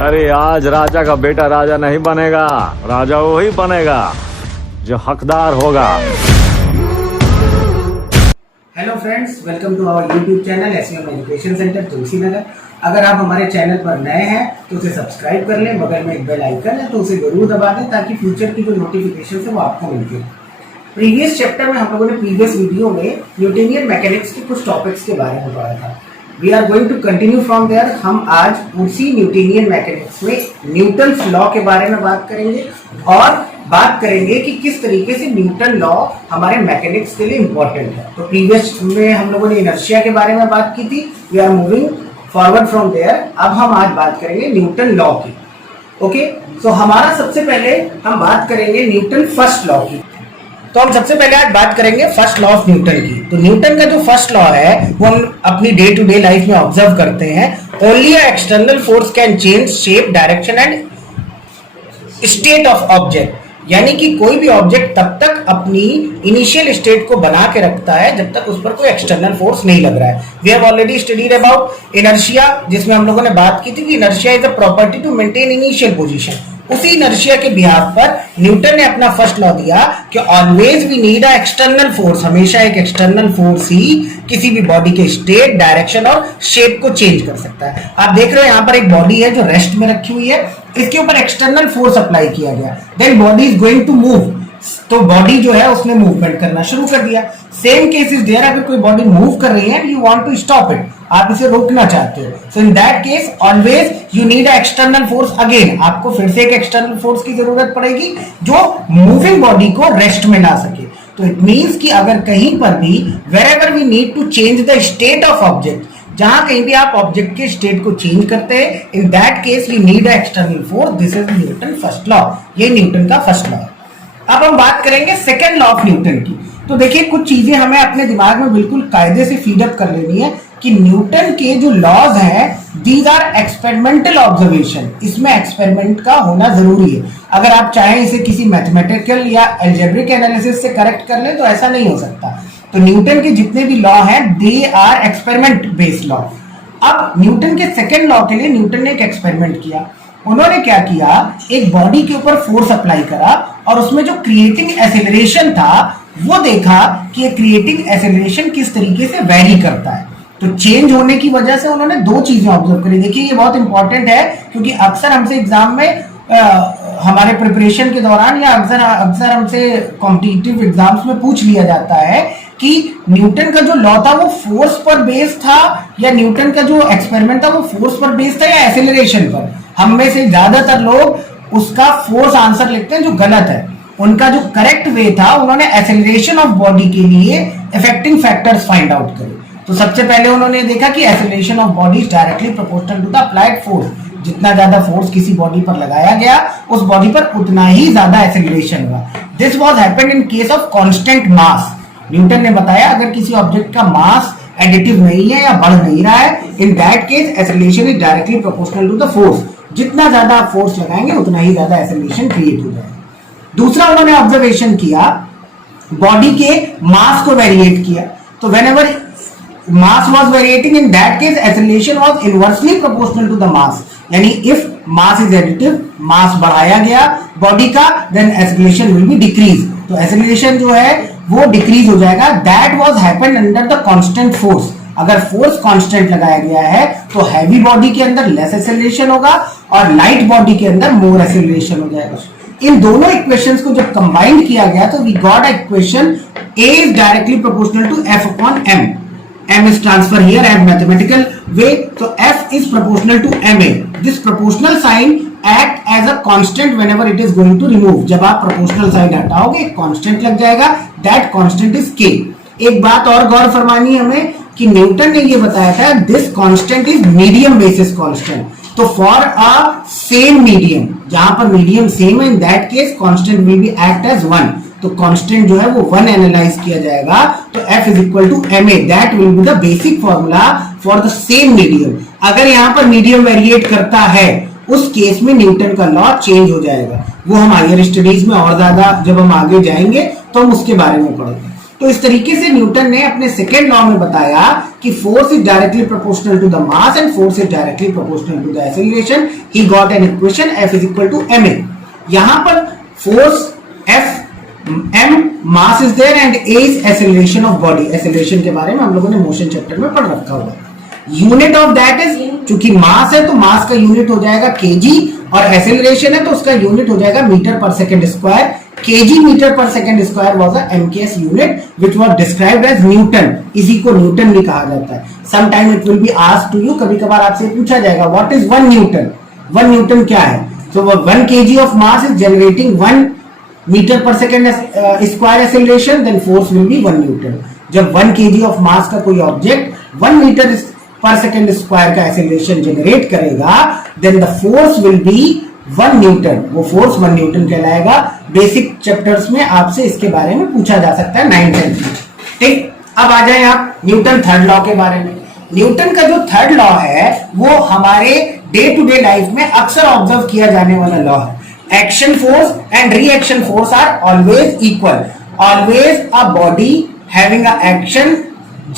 अरे आज राजा का बेटा राजा नहीं बनेगा, राजा वही बनेगा जो हकदार होगा। Hello friends, welcome to our YouTube channel SVM education centre Tulsinagar. अगर आप हमारे चैनल पर नए हैं तो उसे सब्सक्राइब कर लें, बगल में एक बेल आइकन है तो उसे जरूर दबा दें ताकि फ्यूचर की जो नोटिफिकेशन है वो आपको मिलती है। प्रीवियस चैप्टर में हम लोगों ने प्रीवियस वीडियो में न्यूटनियन मैकेनिक्स के कुछ टॉपिक्स के बारे में पढ़ा था। We are going to continue from there. हम आज उसी न्यूटनियन मैकेनिक्स में न्यूटन्स लॉ के बारे में बात करेंगे और बात करेंगे कि किस तरीके से न्यूटन लॉ हमारे मैकेनिक्स के लिए इम्पोर्टेंट है। तो प्रीवियस में हम लोगों ने इनर्शिया के बारे में बात की थी। We are moving forward from there. अब हम आज बात करेंगे न्यूटन लॉ की। ओके, सो हमारा सबसे पहले हम बात करेंगे न्यूटन फर्स्ट लॉ की। तो हम सबसे पहले आज बात करेंगे फर्स्ट लॉ ऑफ न्यूटन की। तो न्यूटन का जो फर्स्ट लॉ है वो हम अपनी डे टू डे लाइफ में ऑब्जर्व करते हैं। Only a external force can change shape, direction and state of object. यानी कि कोई भी ऑब्जेक्ट तब तक अपनी इनिशियल स्टेट को बना के रखता है जब तक उस पर कोई एक्सटर्नल फोर्स नहीं लग रहा है। We have already studied about inertia, जिसमें हम लोगों ने बात की थी कि inertia is a property to maintain initial position. उसी इनर्शिया के बिहाफ पर न्यूटन ने अपना फर्स्ट लॉ दिया कि always we need a external force. हमेशा एक एक्सटर्नल फोर्स ही किसी भी बॉडी के स्टेट, डायरेक्शन और शेप को चेंज कर सकता है। आप देख रहे हो यहाँ पर एक बॉडी है जो रेस्ट में रखी हुई है, इसके ऊपर एक्सटर्नल फोर्स अप्लाई किया गया, then body is going to move. तो बॉडी जो है उसने मूवमेंट करना शुरू कर दिया। सेम केस इज देयर, अगर कोई बॉडी मूव कर रही है, you want to stop it, आप इसे रोकना चाहते हो। So in that case always you need a external force. Again आपको फिर से एक एक्सटर्नल फोर्स की जरूरत पड़ेगी जो मूविंग बॉडी को रेस्ट में ला सके। तो इट मींस कि अगर कहीं पर भी wherever we need to change the state of object, जहां कहीं भी आप ऑब्जेक्ट के स्टेट को चेंज करते हैं, in that case we need a external force. This is Newton first law. ये न्यूटन का फर्स्ट लॉ है। अब हम बात करेंगे सेकेंड लॉ ऑफ न्यूटन की। तो देखिए, कुछ चीजें हमें अपने दिमाग में बिल्कुल कायदे से फीड अप कर लेनी है कि न्यूटन के जो लॉज हैं दीज आर एक्सपेरिमेंटल ऑब्जर्वेशन। इसमें एक्सपेरिमेंट का होना जरूरी है। अगर आप चाहें इसे किसी मैथमेटिकल या अलजेब्रिक एनालिसिस से करेक्ट कर ले तो ऐसा नहीं हो सकता। तो न्यूटन के जितने भी लॉ हैं they are experiment based law. अब न्यूटन के सेकेंड लॉ के लिए न्यूटन ने एक एक्सपेरिमेंट किया। उन्होंने क्या किया, एक बॉडी के ऊपर फोर्स अप्लाई करा और उसमें जो क्रिएटिंग एक्सेलरेशन था वो देखा कि ये क्रिएटिंग एक्सेलरेशन किस तरीके से वेरी करता है। तो चेंज होने की वजह से उन्होंने दो चीजें ऑब्जर्व करी। देखिए, ये बहुत इंपॉर्टेंट है क्योंकि अक्सर हमसे एग्जाम में हमारे प्रिपरेशन के दौरान या अक्सर हमसे कॉम्पिटिटिव एग्जाम्स में पूछ लिया जाता है कि न्यूटन का जो लॉ था वो फोर्स पर बेस्ड था या न्यूटन का जो एक्सपेरिमेंट था वो फोर्स पर बेस्ड था या एक्सेलरेशन पर। हम में से ज्यादातर लोग उसका फोर्स आंसर लिखते हैं जो गलत है। उनका जो करेक्ट वे था, उन्होंने एक्सेलरेशन ऑफ बॉडी के लिए इफेक्टिंग फैक्टर्स फाइंड आउट करे। तो सबसे पहले उन्होंने देखा कि acceleration of body is directly proportional to the applied force. जितना ज्यादा फोर्स किसी बॉडी पर लगाया गया उस बॉडी पर उतना ही ज्यादा एक्सेलरेशन हुआ। This was happened in case of constant mass. Newton ने बताया अगर किसी ऑब्जेक्ट का मास एडिटिव नहीं है या बढ़ नहीं रहा है, in that case acceleration is directly proportional to the force. जितना ज्यादा आप फोर्स लगाएंगे उतना ही ज्यादा एक्सेलरेशन क्रिएट हो जाएगा। दूसरा उन्होंने ऑब्जर्वेशन किया, बॉडी के मास को वेरिएट किया। तो whenever mass was variating, in that case acceleration was inversely proportional to the mass. यानी if mass is additive, mass बढ़ाया गया बॉडी का, then acceleration will be decrease. तो एक्सेलरेशन जो है वो डिक्रीज हो जाएगा। That was happened under the constant force. अगर फोर्स कांस्टेंट लगाया गया है तो हैवी बॉडी के अंदर लेस एक्सेलरेशन होगा और लाइट बॉडी के अंदर मोर एक्सेलरेशन हो जाएगा। इन दोनों इक्वेशंस को जब कंबाइंड किया गया तो we got equation A is directly proportional to F upon M. M is transfer here and mathematical way, so F is proportional to MA. This proportional sign act as a constant whenever it is going to remove. जब आप proportional sign हटाओगे constant लग जाएगा, that constant is K. एक बात और गौर फरमानी है हमें कि न्यूटन ने ये बताया था this constant is medium basis constant. तो फॉर अ सेम मीडियम, जहां पर मीडियम सेम है, in that case constant will be act as 1। तो कांस्टेंट जो है वो 1 एनालाइज किया जाएगा। तो F is equal to MA, that will be the basic formula for the same medium. अगर यहां पर मीडियम वेरिएट करता है उस केस में न्यूटन का लॉ चेंज हो जाएगा। वो हम हायर स्टडीज में और ज्यादा जब हम आगे जाएंगे तो हम उसके बारे में पढ़ेंगे। तो इस तरीके से न्यूटन ने अपने सेकेंड लॉ में बताया कि force is directly proportional to the mass and force is directly proportional to the acceleration. He got an equation F is equal to ma. यहां पर force F m mass is there and a is acceleration of body. Acceleration के बारे में हम लोगों ने motion chapter में पढ़ रखा हुआ है. यूनिट ऑफ दैट इज, चूंकि मास है तो मास का यूनिट हो जाएगा केजी और एक्सेलरेशन है तो उसका यूनिट हो जाएगा metre per second square. kg metre per second square was a MKS unit which was described as Newton. इसी को न्यूटन भी कहा जाता है. Some time it will be asked to you, कभी कभार आपसे पूछा जाएगा व्हाट इज 1 न्यूटन. 1 न्यूटन क्या है? So 1 kg of mass is generating 1 metre per second square acceleration, then force will be 1 newton. जब 1 kg ऑफ मास का कोई object 1 metre per second square का एक्सेलरेशन जनरेट करेगा, then the force will be 1 newton. वो force 1 newton कहलाएगा. Basic chapters में आपसे इसके बारे में पूछा जा सकता है 9th 10th में. ठीक, अब आ जाए आप न्यूटन थर्ड लॉ के बारे में. न्यूटन का जो थर्ड लॉ है वो हमारे डे टू डे लाइफ में अक्सर ऑब्जर्व किया जाने वाला लॉ है. Action force and reaction force are always equal. Always a body having a action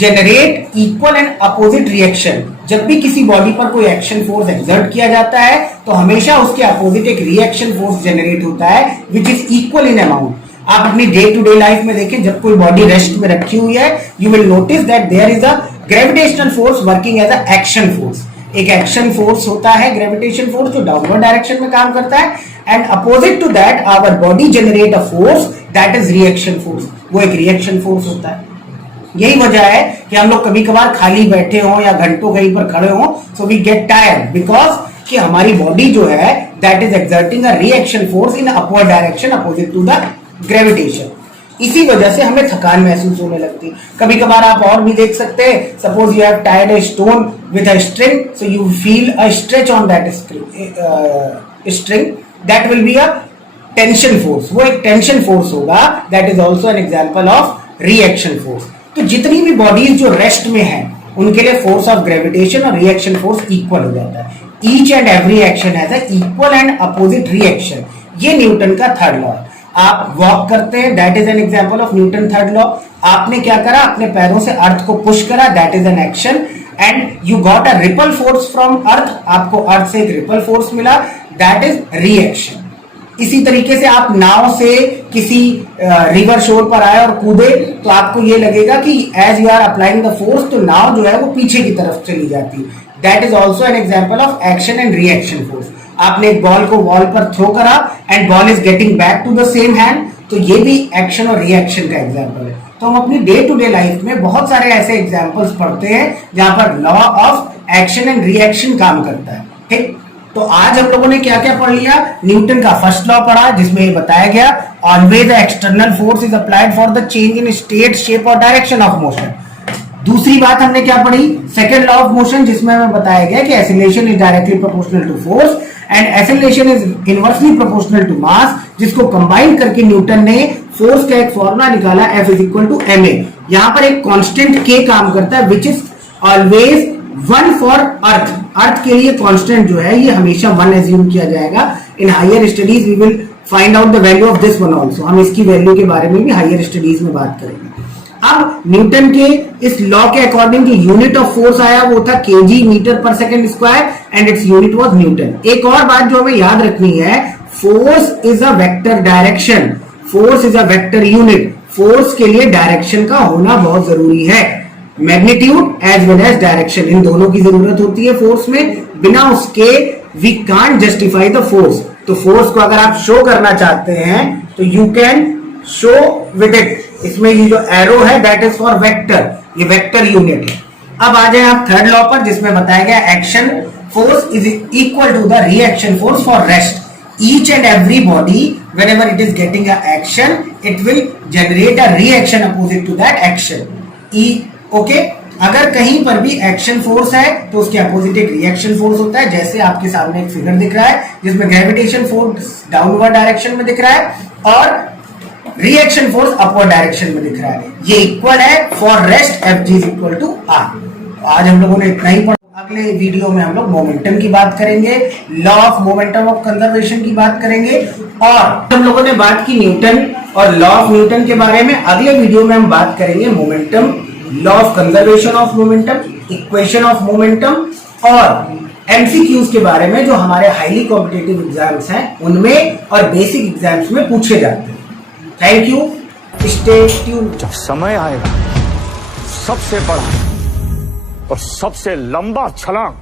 generate equal and opposite reaction. जब भी किसी बॉडी पर कोई एक्शन फोर्स एक्सर्ट किया जाता है तो हमेशा उसके अपोजिट एक रिएक्शन फोर्स जनरेट होता है which is equal in amount. आप अपनी डे टू डे लाइफ में देखें, जब कोई बॉडी रेस्ट में रखी हुई है you will notice that there is a gravitational force working as a action force. एक एक्शन फोर्स होता है ग्रेविटेशन फोर्स जो डाउनवर्ड डायरेक्शन में काम करता है, and opposite to that our body generate a force that is reaction force. वो एक रिएक्शन फोर्स होता है. यही वजह है कि हम लोग कभी कभार खाली बैठे हो या घंटों कहीं पर खड़े हो, so we get tired because कि हमारी बॉडी जो है that is exerting a reaction force in upward direction opposite to the gravitation. इसी वजह से हमें थकान महसूस होने लगती है. कभी कभार आप और भी देख सकते हैं, suppose you have Tide a stone with a string, so you feel a stretch on that string, that will be a tension force. वो एक टेंशन फोर्स होगा. That is also an example of reaction force. तो जितनी भी bodies जो rest में है उनके लिए फोर्स ऑफ ग्रेविटेशन और रिएक्शन फोर्स इक्वल हो जाता है. Each and every action has a equal and opposite reaction. ये न्यूटन का थर्ड लॉ. आप वॉक करते हैं, that is an example of Newton third law. आपने क्या करा, अपने पैरों से अर्थ को पुश करा, that is an action, and you got a ripple force from earth. आपको अर्थ से एक रिपल फोर्स मिला, दैट इज रिएक्शन. इसी तरीके से आप नाव से किसी रिवर शोर पर आए और कूदे तो आपको ये लगेगा कि as you are applying the force तो नाव जो है वो पीछे की तरफ चली जाती है. That is also an example of action and reaction force. आपने एक बॉल को वॉल पर थ्रो करा and ball is getting back to the same hand, तो ये भी एक्शन और रिएक्शन का एग्जाम्पल है. तो हम अपनी डे टू डे लाइफ में बहुत सारे ऐसे एग्जाम्पल्स पढ़ते हैं जहां पर law of action and reaction काम करता है. ठीक, तो आज हम लोगों ने क्या क्या पढ़ लिया. न्यूटन का फर्स्ट लॉ पढ़ा जिसमें ये बताया गया always external force is applied for the change in state, shape और डायरेक्शन ऑफ मोशन. दूसरी बात हमने क्या पढ़ी, सेकेंड लॉ ऑफ मोशन जिसमें हमें बताया गया कि acceleration is directly proportional to force and acceleration is inversely proportional to mass, जिसको कंबाइन करके न्यूटन ने फोर्स का एक फॉर्मूला निकाला F is equal to ma. यहां पर एक कांस्टेंट k काम करता है which is always 1 for earth. Earth के लिए कांस्टेंट जो है ये हमेशा 1 एज्यूम किया जाएगा. In higher studies we will find out the value of this one also. हम इसकी वैल्यू के बारे में भी हायर स्टडीज में बात करेंगे. अब न्यूटन के इस लॉ के अकॉर्डिंग जो यूनिट ऑफ फोर्स आया वो था kg metre per second square and its unit was newton. एक और बात जो हमें याद रखनी है, force is a vector direction, force is a vector unit. Force के लिए डायरेक्शन का होना बहुत जरूरी है. Magnitude as well as direction, इन दोनों की जरूरत होती है फोर्स में. बिना उसके we can't justify the force. तो फोर्स को अगर आप शो करना चाहते हैं तो you can show with it. इसमें ये जो एरो है दैट इज फॉर वेक्टर, ये वेक्टर यूनिट है. अब आ जाए आप थर्ड लॉ पर जिसमें बताया गया action force is equal to the reaction force for rest. Each and every body whenever it is getting a action it will generate a reaction opposite to that action. Okay, अगर कहीं पर भी action force है तो उसके opposite एक reaction force होता है. जैसे आपके सामने एक फिगर दिख रहा है जिसमें ग्रेविटेशन फोर्स डाउनवर्ड डायरेक्शन में दिख रहा है और रिएक्शन फोर्स अपवर्ड डायरेक्शन में दिख रहा है. ये इक्वल है for rest Fg is equal to R. आज हम लोगों ने इतना ही पढ़ा. अगले वीडियो में हम लोग मोमेंटम की बात करेंगे, law of momentum of conservation की बात करेंगे, और हम लोगों ने बात की न्यूटन और लॉ ऑफ न्यूटन के बारे में। अगले वीडियो में हम बात करेंगे momentum, law of conservation of momentum, equation of momentum और एमसीक्यूज के बारे में जो हमारे हाईली कॉम्पिटिटिव एग्जाम्स हैं उनमें और बेसिक एग्जाम्स में पूछे जाते हैं। Thank you, stay tuned. जब समय आएगा सबसे बड़ा और सबसे लंबा छलांग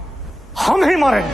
हम ही मारेंगे।